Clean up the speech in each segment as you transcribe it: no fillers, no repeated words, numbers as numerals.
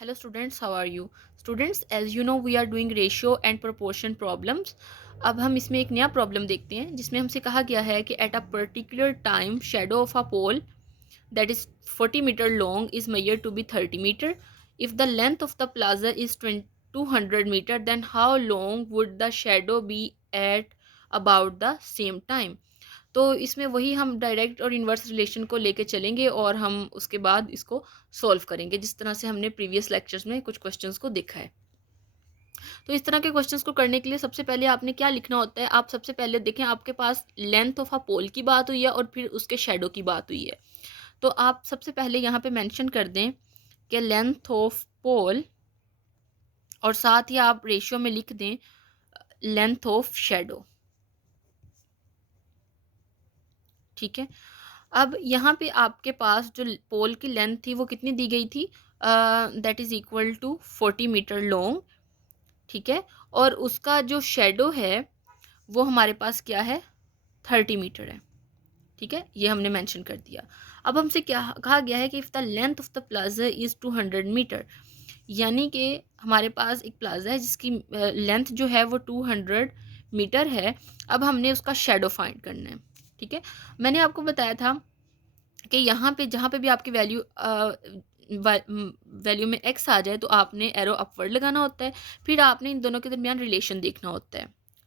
Hello students, how are you? Students, as you know we are doing ratio and proportion problems. अब हम इसमें एक नया problem देखते हैं जिसमें हमसे कहा गया है कि at a particular time shadow of a pole that is 40 meter long is measured to be 30 meter. If the length of the plaza is 200 meter, then how long would the shadow be at about the same time? तो इसमें वही हम direct और inverse relation को लेके चलेंगे और हम उसके बाद इसको सॉल्व करेंगे जिस तरह से हमने प्रीवियस लेक्चर्स में कुछ क्वेश्चंस को देखा है। तो इस तरह के क्वेश्चंस को करने के लिए सबसे पहले आपने क्या लिखना होता है, आप सबसे पहले देखें आपके पास लेंथ ऑफ अ पोल की बात हुई है और फिर उसके शेडो की बात हुई है। तो आप सबसे पहले यहाँ पे मेंशन कर दें कि लेंथ ऑफ पोल और साथ ही आप रेशियो में लिख दें लेंथ ऑफ शेडो। ठीक है, अब यहाँ पे आपके पास जो पोल की लेंथ थी वो कितनी दी गई थी, that is equal to 40 meter long. ठीक है, और उसका जो शेडो है वो हमारे पास क्या है, 30 मीटर है। ठीक है, ये हमने मेंशन कर दिया। अब हमसे क्या कहा गया है कि if the length of the plaza is 200 meter, यानी कि हमारे पास एक प्लाजा है जिसकी लेंथ जो है वो 200 मीटर है। अब हमने उसका शेडो फाइंड करना है। ठीक है, मैंने आपको बताया था कि यहाँ पे जहाँ पे भी आपकी वैल्यू में एक्स आ जाए तो आपने एरो अपवर्ड लगाना होता है, फिर आपने इन दोनों के दरमियान रिलेशन देखना होता है।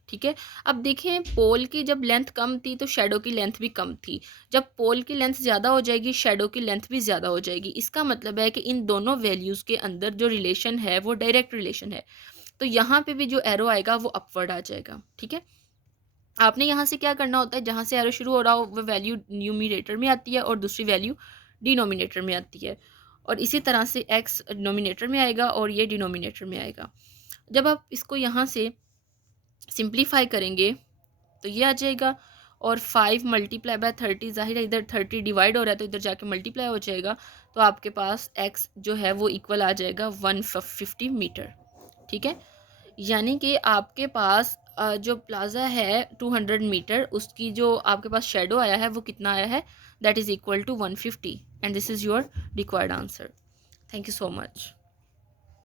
ठीक है, अब देखें पोल की जब लेंथ कम थी तो शेडो की लेंथ भी कम थी। जब पोल की लेंथ ज़्यादा हो जाएगी शेडो की लेंथ भी ज़्यादा हो जाएगी। इसका मतलब है कि इन दोनों वैल्यूज़ के अंदर जो रिलेशन है वो डायरेक्ट रिलेशन है। तो यहाँ पे भी जो एरो आएगा वो अपवर्ड आ जाएगा। ठीक है, आपने यहाँ से क्या करना होता है, जहाँ से एरो शुरू हो रहा हो वो वैल्यू न्यूमिनेटर में आती है और दूसरी वैल्यू डिनोमिनेटर में आती है, और इसी तरह से एक्स नोमिनेटर में आएगा और ये डिनोमिनेटर में आएगा। जब आप इसको यहाँ से सिंप्लीफाई करेंगे तो ये आ जाएगा, और 5 मल्टीप्लाई बाय 30, ज़ाहिर है इधर 30 डिवाइड हो रहा है तो इधर जाके मल्टीप्लाई हो जाएगा, तो आपके पास एक्स जो है वो इक्वल आ जाएगा 150 मीटर। ठीक है, यानी कि आपके पास जो प्लाजा है 200 मीटर उसकी जो आपके पास शेडो आया है वो कितना आया है, that is equal to 150, and this is your required answer. Thank you so much.